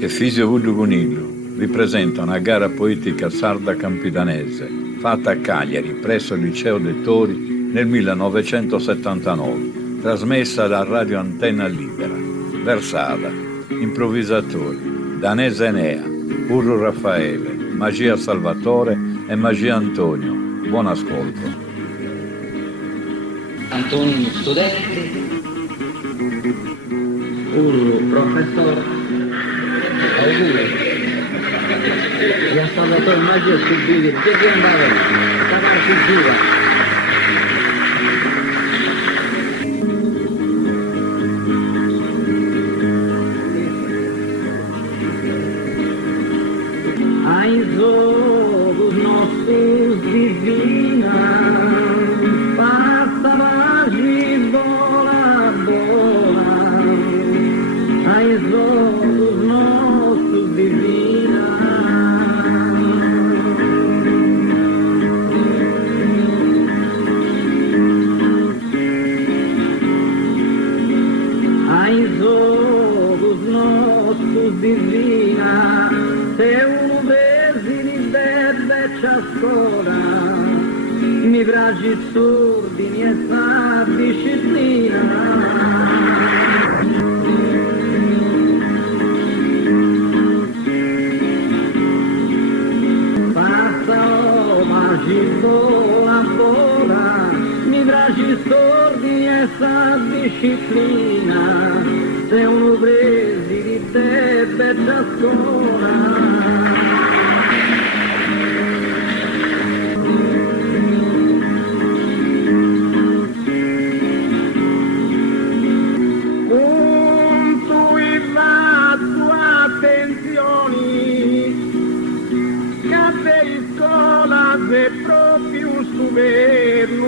e Fisio Vuddugunillu vi presenta una gara poetica sarda campidanese fatta a Cagliari presso il Liceo dei Tori nel 1979, trasmessa da Radio Antenna Libera. Versata, improvvisatori, Danese Enea, Urru Raffaele, Magia Salvatore e Magia Antonio. Buon ascolto. Antonio studente, Urru professore, auguri. Magia Salvatore, Magia Subire, che andare, stava cultura. Mi bracci sordini e sa disciplina. Passa o magito la bola, mi bracci sordini e sa disciplina. Se uno presi di te bella scuola.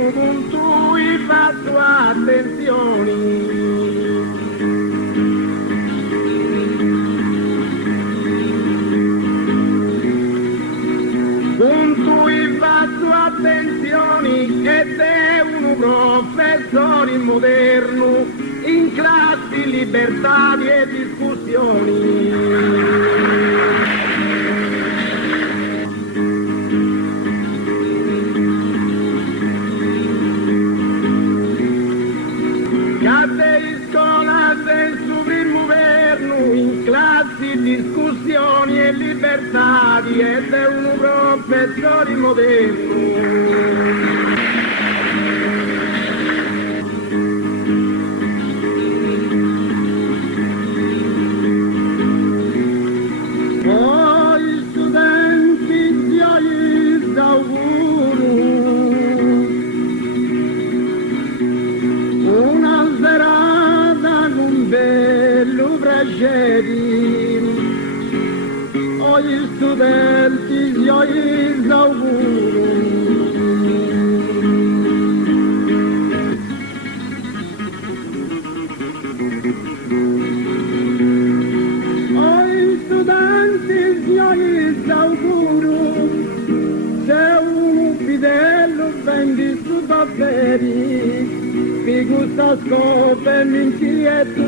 Con tu hai fatto attenzioni, con tu hai fatto attenzioni ed è un professore moderno in classi, libertà e discussioni. Discussioni e libertà ed è un professore moderno. Voi studenti io gli auguro una serata con bello piacere. Gli studenti io gli auguro gli studenti io gli auguro se un fidello ben vissuto a veri mi gusta scopre mi inquieto.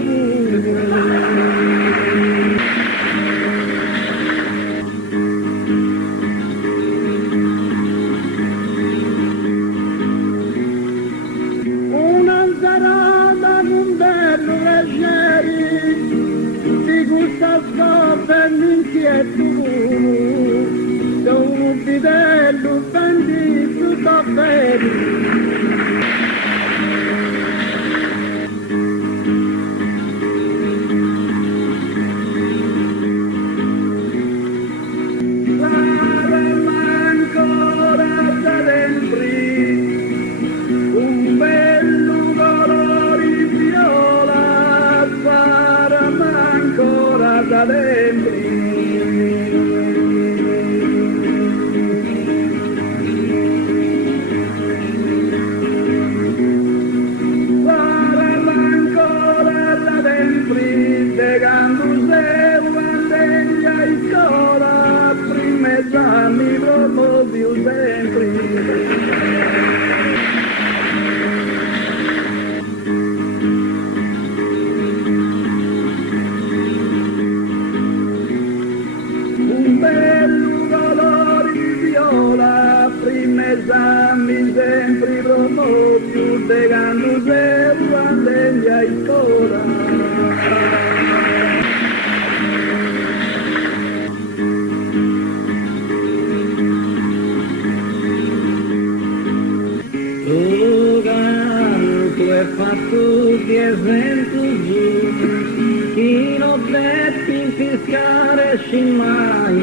pintiscare mai,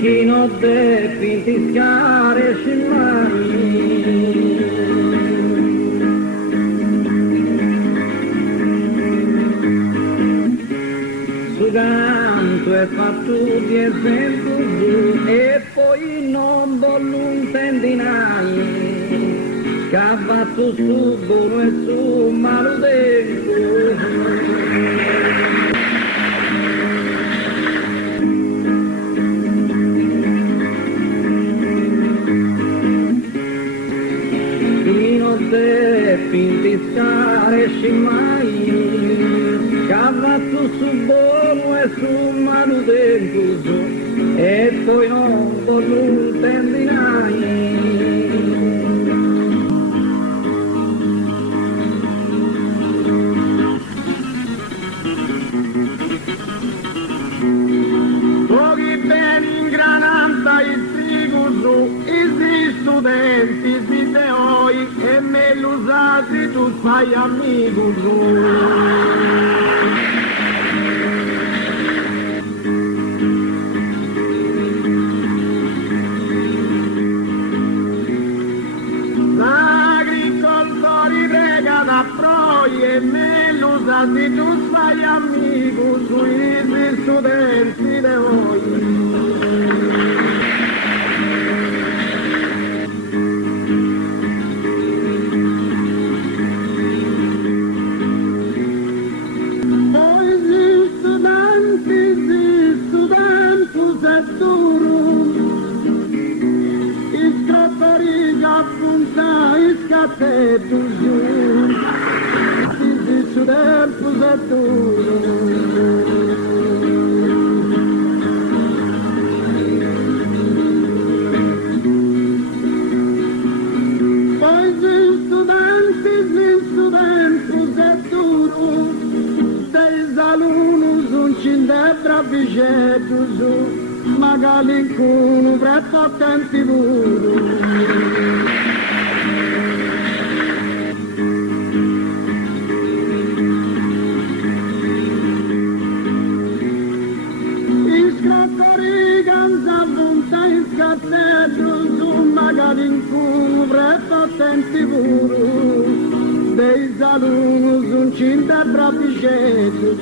chi non te pintiscare mai. Su canto è fatto di esempio e poi non vogl'intendinai. Cavato su buono e su maludengo. Chi non te pintiscare mai, cavato su buono e su maludengo, e poi non vogl'intendinai. Studenti si teoi e me l'usati tu fai amico l'agricoltori prega da proi e me l'usati tu fai amico sui studenti teoi. Magari con un prezzo attenti dei saluti un cinta braviceto.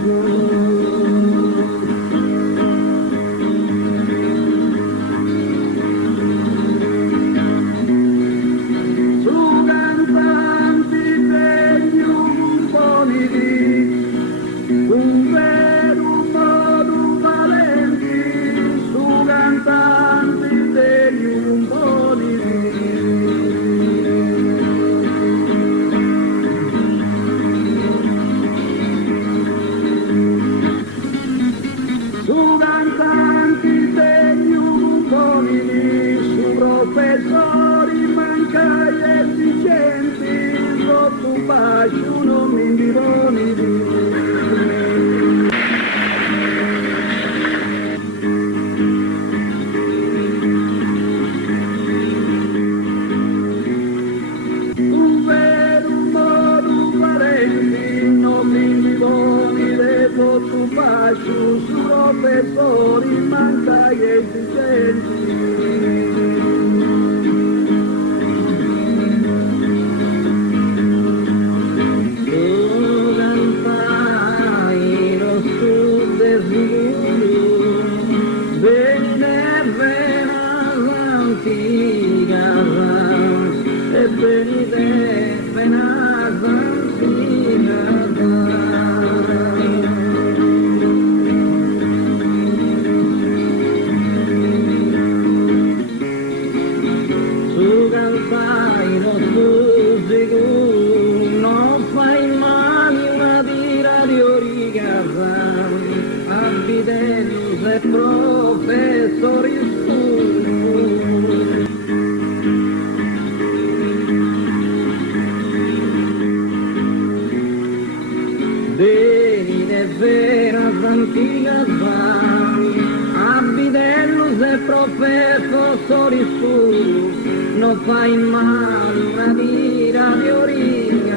Non fai male una tira di origa.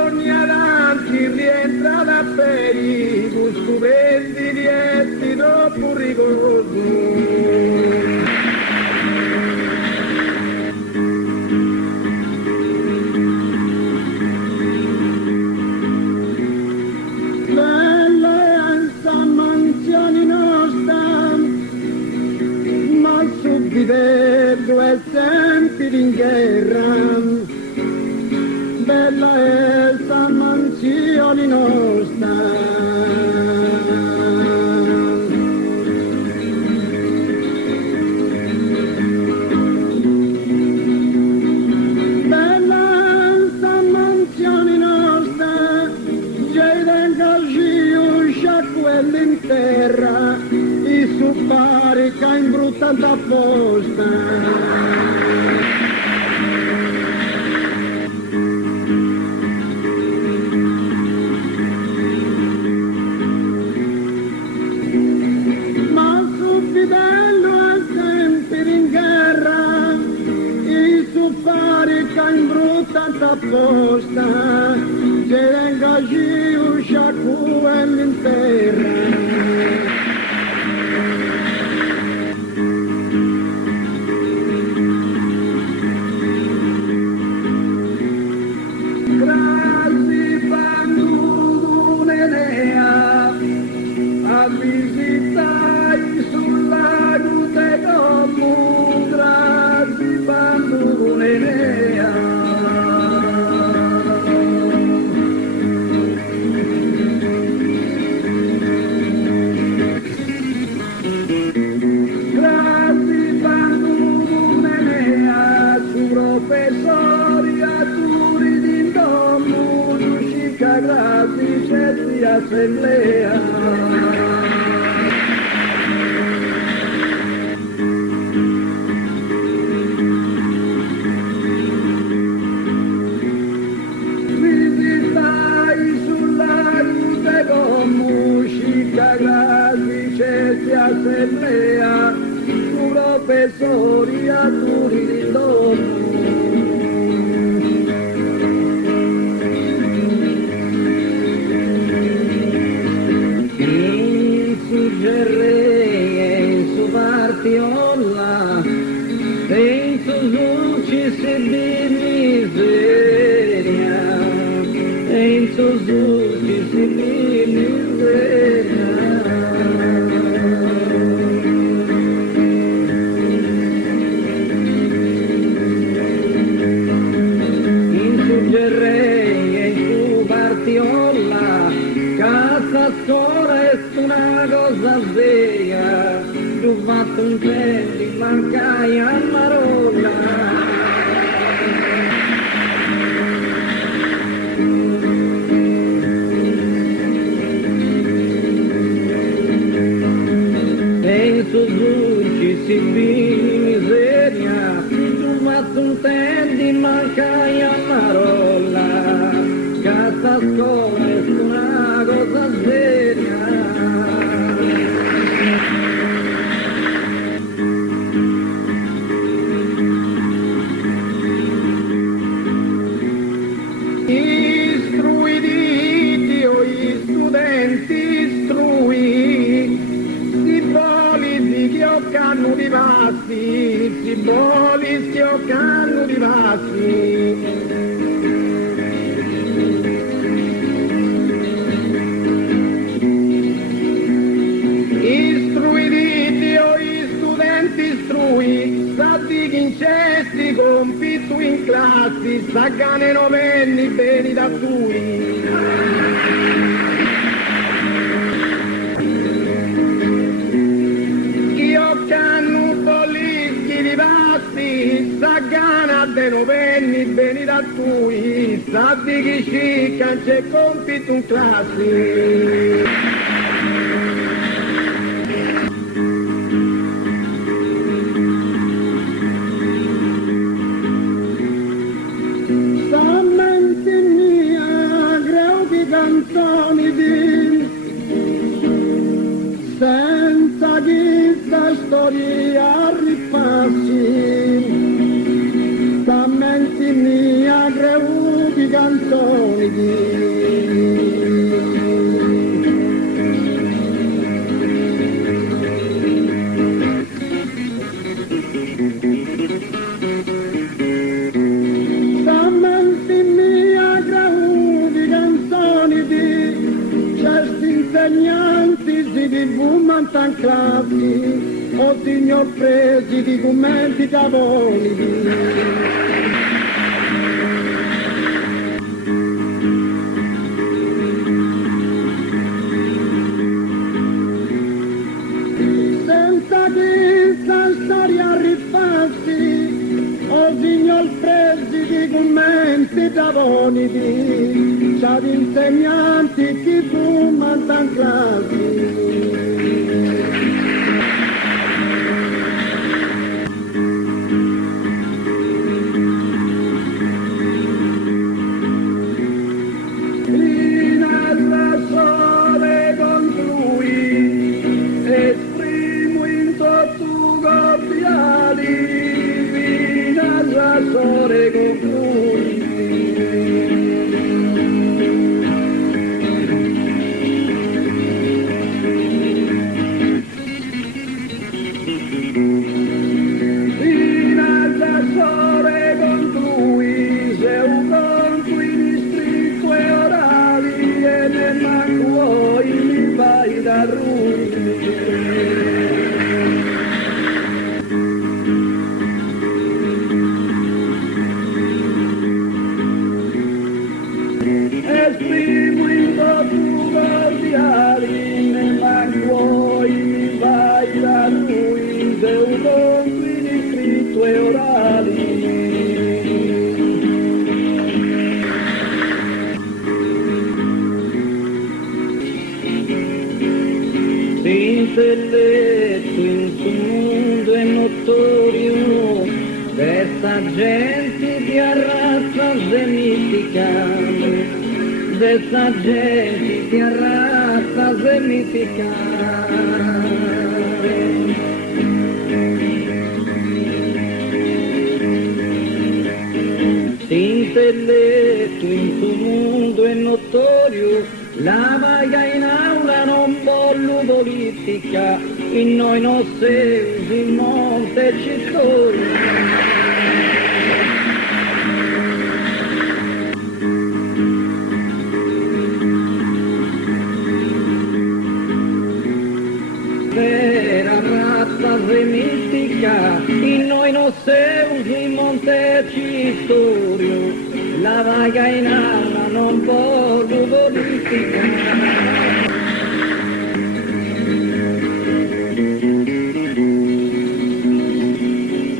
torni avanti, rientra da pericolo, stupendi di essere troppo rigoroso. Due esempi in guerra, bella è sta mansione nostra. Bella sta mansione nostra, c'è dentro un sciacquello in terra, i suppari che in brutta apposta. Apposta, se venga giù un sciacquello in terra. Grassi banduto un'enea, a visitare sul lago de Como, grassi banduto un'enea. Assemblea. Visitai sulla luce come uscita grandi assemblea, su professori attori di domo. Senza luce se di miseria, senza luce se di miseria. Insurgerei e incubartiola, casa sola è una cosa seria. Tu fatto un tempo, mancai a Marolla. Penso luci si miseria, tu fatto un tempo, mancai a Marolla. Casa scuola è una cosa seria. Si voli schioccando di vassi. Istruiti o i studenti istrui, satti incesti, compiti in classi, saccane novenni, beni da tui. Sagana de novenni beni da tui, sappi chi scicca c'è compito in classi. Samenti mia, greuchi canzoni di senza chissà storia ripassi. Mia greuti canzoni Stamattina mia graudi canzoni di certi insegnanti si divulgano tan classi, o signor presi di commenti da voi. Senza questa storia rifarsi, o signor presi di commenti da boniti, c'ha di insegnanti chi fumano tan classi. Sore con lui. Fino sore con lui, se un conto in distretto e orali e ne manco mi vai da lui. Esprimo in tu cordiali, ne manco mi vai da lui, se un conto in scritto e orali. Si intelletto in su mondo è notorio, questa gente di razza semitica. Questa gente di razza semitica. Intelletto in tuo mondo è notorio, la vaga in aula non voglio politica, in noi non sei in monte ci storia. Vera razza semitica, in noi non sei in monte ci storia, la vaga in aula non voglio politica.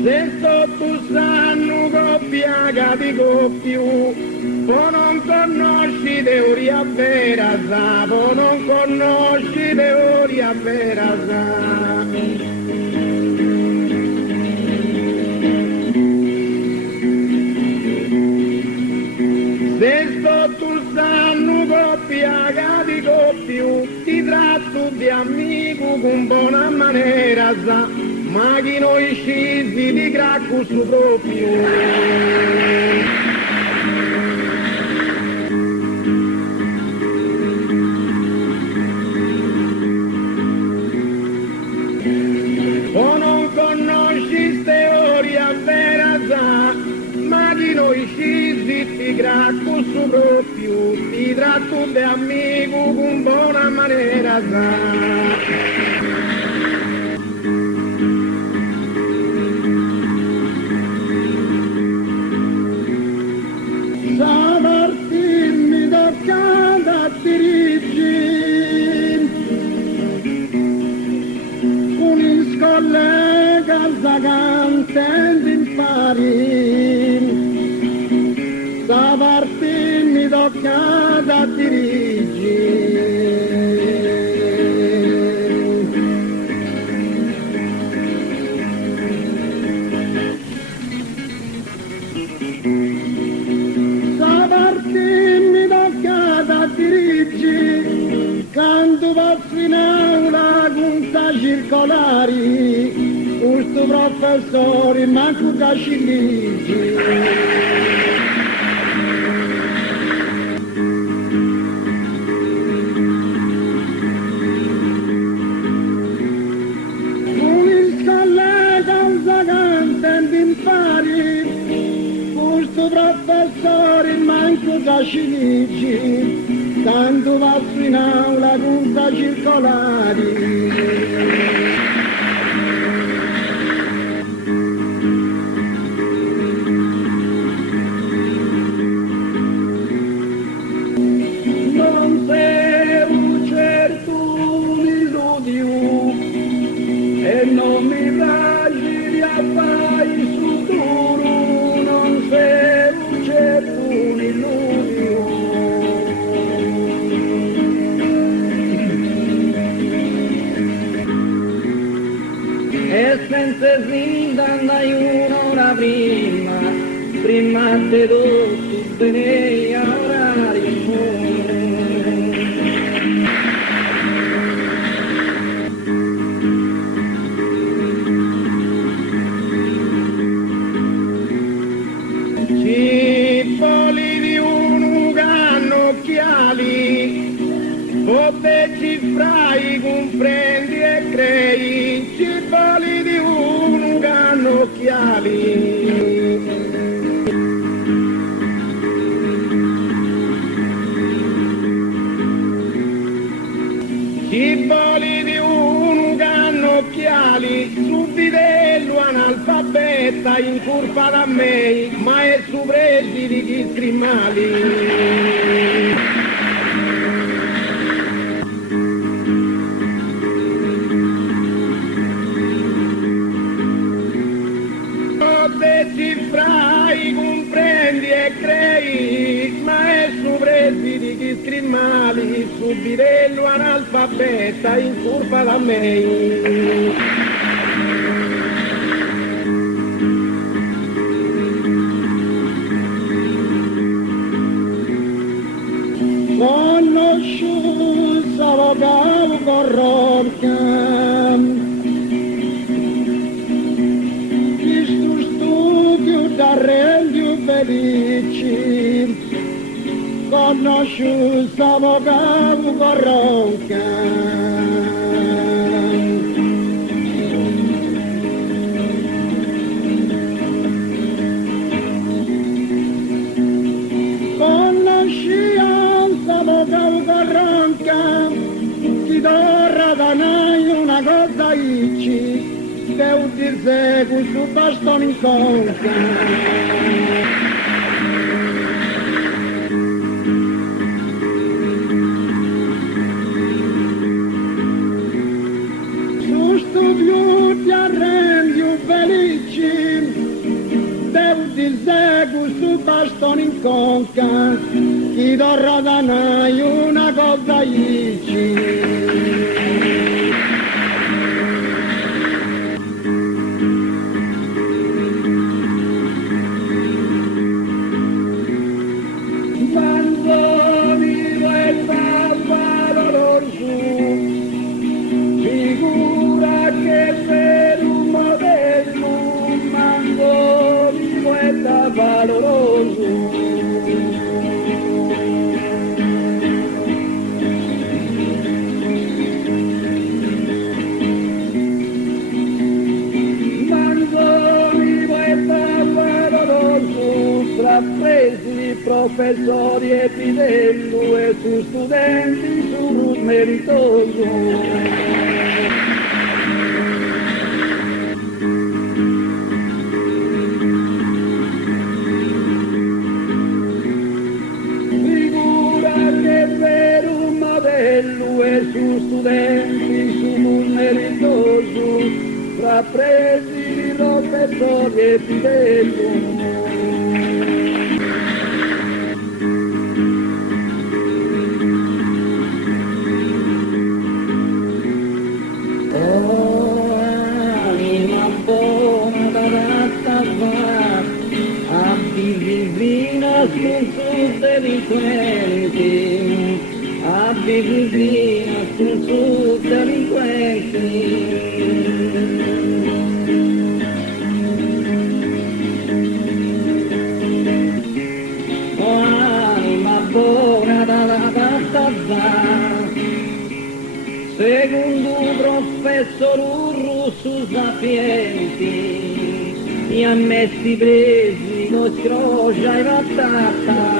Se tu sanno coppia di più, o non conosci teoria vera, o non conosci teoria vera. Se tu sanno coppia di più, ti tratto di amico con buona maniera, ma chi noi scisi di cracco su proprio. O non conosci teoria vera, ma chi noi scisi di cracco su proprio, ti tratto di amico con buona maniera. Savartimmi toccata a dirigere, con il scollega cantando in pari. Savartimmi toccata a dirigere. Savartimmi toccata a dirigere, canto posso in aula con sta circolari, questo professore manco cacilligi. quando passo in aula con circolari. Non sei un certo illudio e non mi piace di affari su duro, non sei un certo illudio. E senza finta andai un'ora prima te tutto bene a orario. Ci voli di un canno occhiali, o te ci frai, comprendi e crei, ci voli di un canno occhiali. Ci voli di un canno occhiali, su vitello analfabeta in curva da me, ma è su presi di chi scrimmali. Ci frai, comprendi e crei, ma è su presi di chi scrimmali, su bidello analfabeta in curva da me. Conosciuto avvocato corrotto, più felici, conosciuto avvocato corrotto. Conoscenza avvocato corrotto, chi torna da noi una cosa dici, devo dire questo bastone in conca. Su studio ti arrendi felici, devo dire questo bastone in conca, chi torna da noi una cosa dici. Professori e pidello e su studenti su meritoso. Figura che per un modello e su studenti su meritoso, tra presi professori e pidello. Delinquenti, abbi vicino su delinquenti. Oh, anima buona secondo un professor russo sapienti, mi ha messi presi con scrocia e rattata.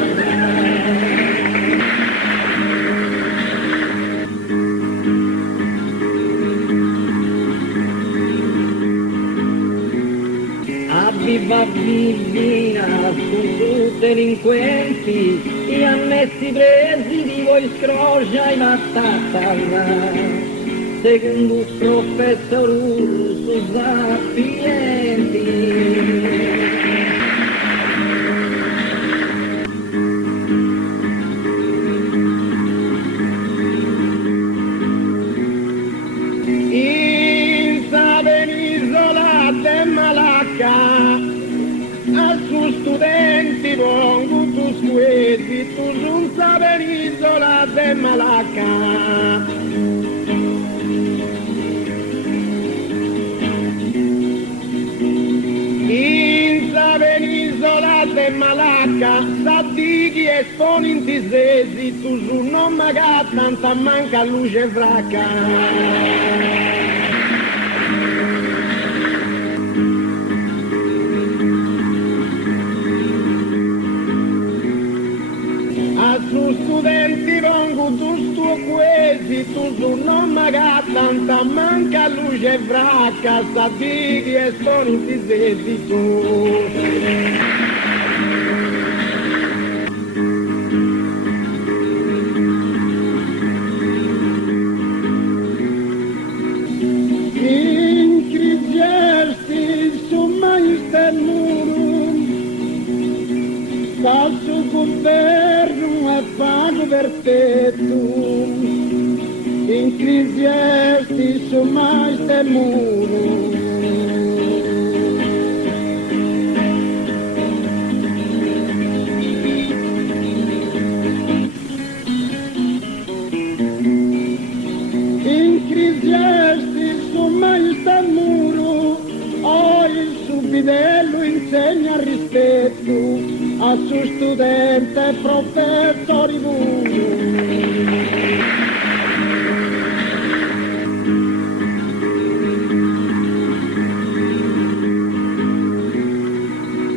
divina su delinquenti e ammessi presi di voi scrogia e mattata secondo il professor su sapienti. Studenti pongo tu squesi, tu giunta penisola de Malacca. In sa penisola de Malacca, sadighi e sono intisesi, tu su non maga tanta manca luce fracca. Studenti pongo tu sto quesi, tu su non maga tanta manca luce fracca, sadighi e sono intisesi tu. Falso governo è pago perpetuo, in crisi esti su mai del muro. In crisi esti su mai del muro, oh il subidello insegna rispetto a suo studente e professori buio.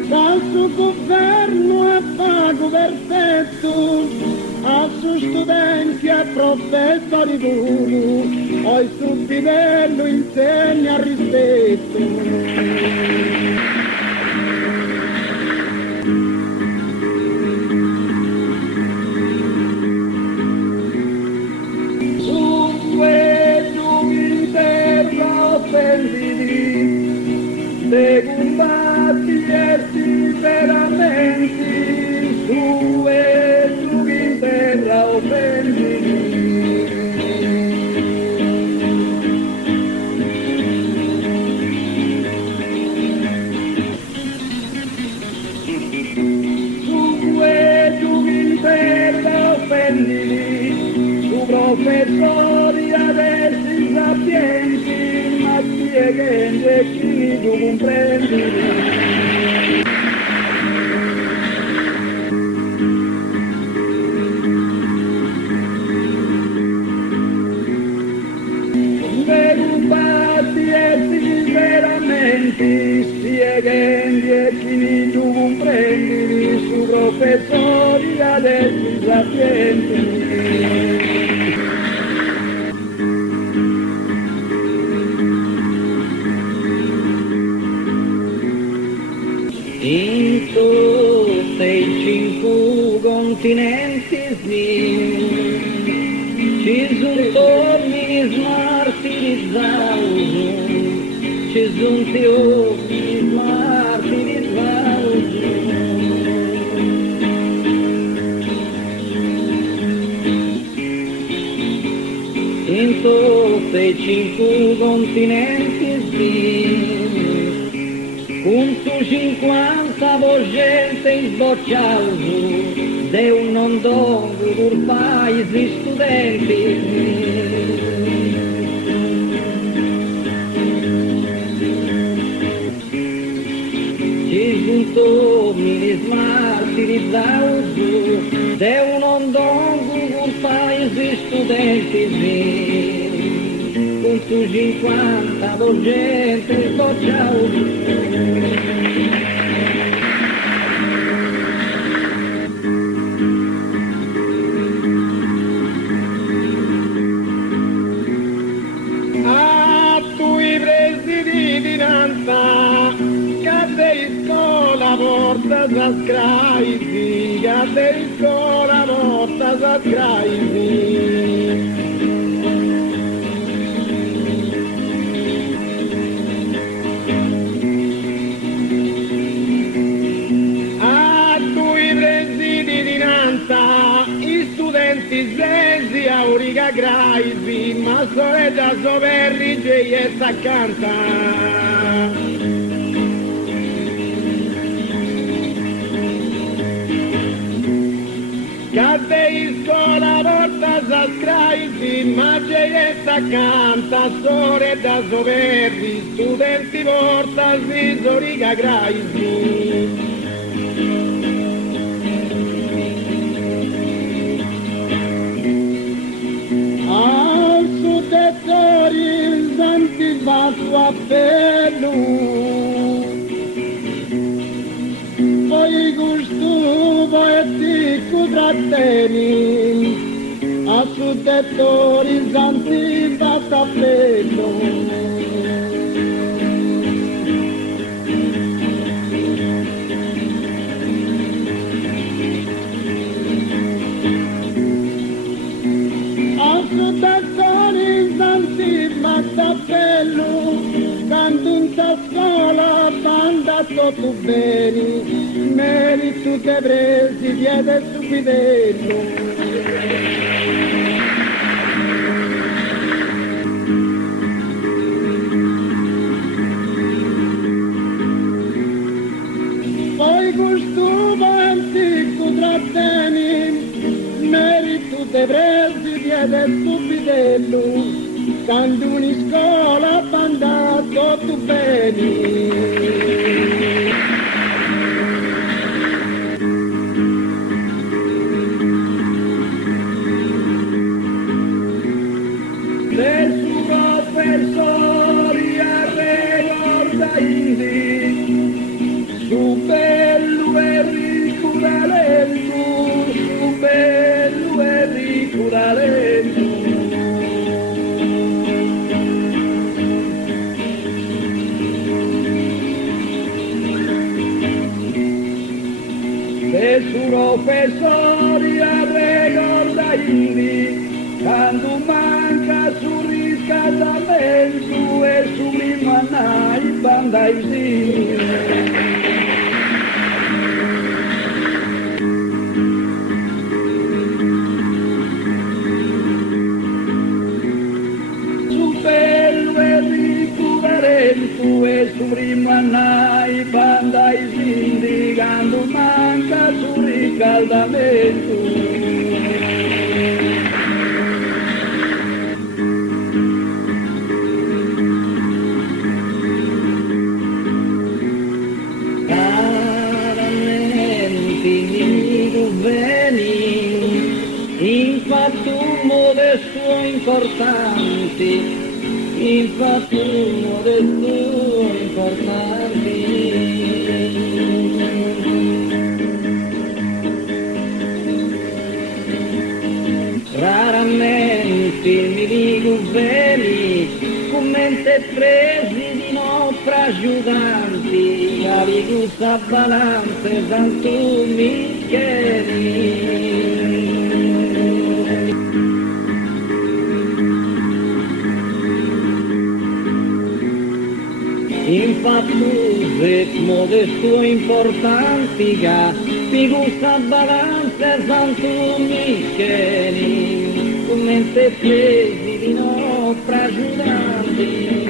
Dal suo governo è pago perfetto, a suo studenti e professori buio, o il subidello insegna rispetto. De combatti e veramente su e su in terra offenditi. Su e su in terra offenditi, su professori adesso sapienti, ma spiegando e chi tu comprendi. Preoccupati e veramente spiegando e chi tu comprendi, su professori adesso sapienti. In tutti i 5 continenti ci sono uomini martirizzati, ci sono uomini martirizzati. In tutti i 5 continenti con su 50 gente sbocciato de un non dongo per paesi studenti. Ci sono mili martirizzati de un non dongo per paesi studenti. Con su 50 gente sbocciato. porta s'ascraisi, cadeisco la porta s'ascraisi. I studenti sesi aurica graisi, ma sorella soverrige e s'accanta. Cadeisco la porta s'ascraisi, ma e s'accanta, sorella soverri, studenti porta si sorica graisi. Santi va su appello, poi gusto e ti cudrateni, a su dettori santi va su appello. Cappello, quando in ta scuola banda tutto bene, merito che presi diede stupidello. Poi costumo antico tratteni, merito che presi diede stupidello. Quando in scuola andato tu bene. Se su professori arrecordai, su bello e ricuralento, su bello e ricuralento. E su professori arrecordai, quando manca su riscaldamento e su rimanai bandaisi. Su bello e ricuverento e su rimanai bandaisi, quando manca su riscaldamento. Infatti un modesto importante, infatti un modesto importante. Raramente mi dico bene, commente presi di nostra aiutanti, carico sta balanza tanto mi chiedi. Infatti modesto importanti mi gusta balanza santo Micheli, commente presi di nostra aiutanti.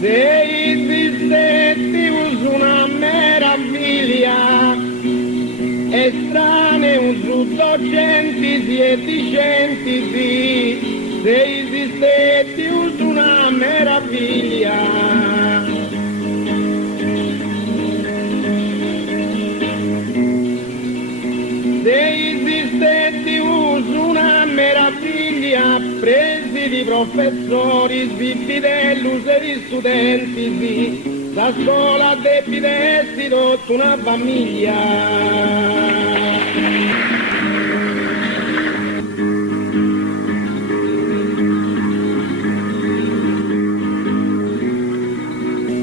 Sei disdetti uso una meraviglia, estraneo su docenti e discenti, se esistenti uso una meraviglia. Se esistenti uso una meraviglia, presi di professori, sbipidellus e di studenti, da scuola debitesti tutta una famiglia.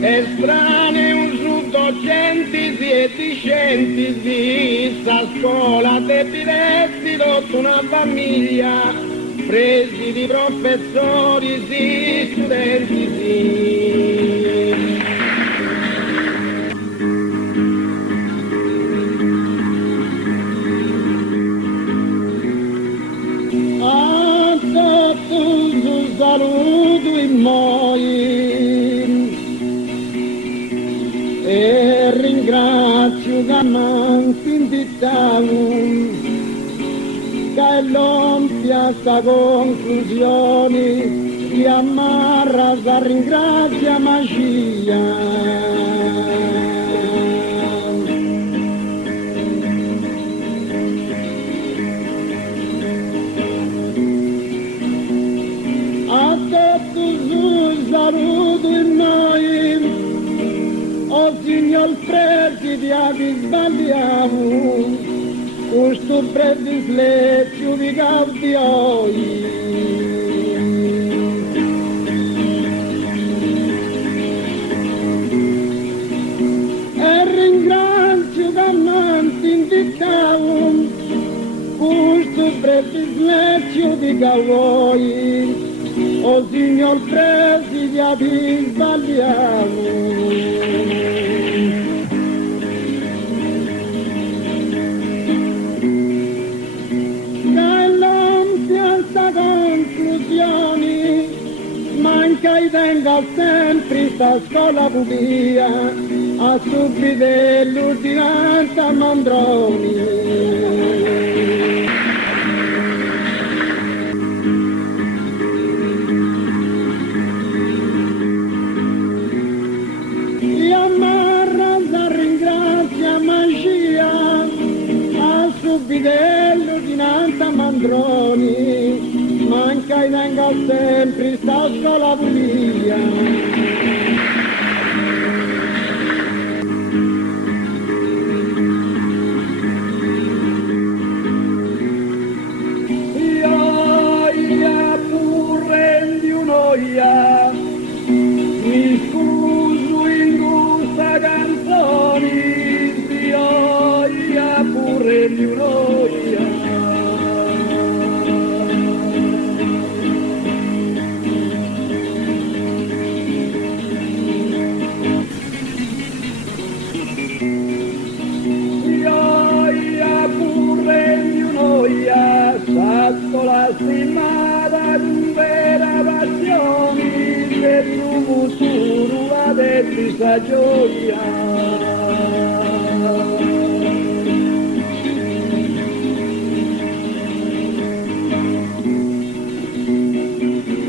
estranei su docenti e discenti, sta scuola te diretti tutta una famiglia, presi di professori, sì, studenti, sì. A tutti un saluto in noi e ringrazio che non si indittavo che l'ompia sta conclusione che ammarra sa ringrazia magia. A tutti saluto in noi, o signor Presidente, sbagliamo, questo breve slezio di gaudioi. E ringrazio che non ti indicavo, questo breve slezio di gaudioi. O signor Presidente, sbagliamo. Conclusioni, manca i tenga sempre sta scuola pubblica a subire l'ordinanza Mandroni. E ammarra la ringrazia magia a subire l'ordinanza Mandroni. Manca i venga sempre sta scuola pulita. Io pure di un'oia, mi scuso in questa canzone, io pure di un'oia. La stimata vera passione per il futuro la decisa gioia.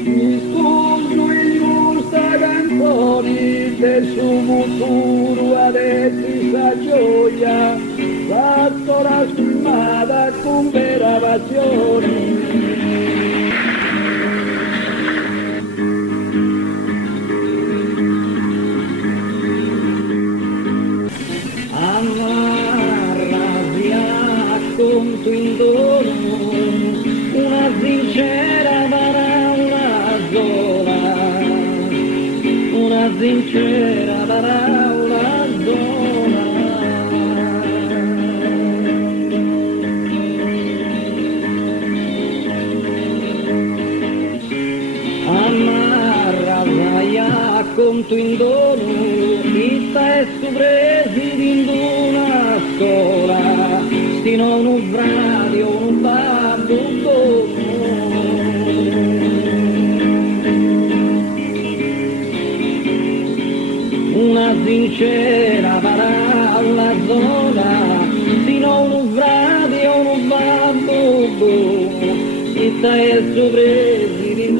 Mi scuso in questa canzone del suo futuro la decisa gioia. Fatto la stimata con vera passione. Conto in dono, una sincera darà una sola, una sincera darà una sola. Ammarra a conto in dono, vista è su presi in una scuola. Non un radio, un babbo, una sincera parola sola, sino un radio, un babbo, e stai sorpresi di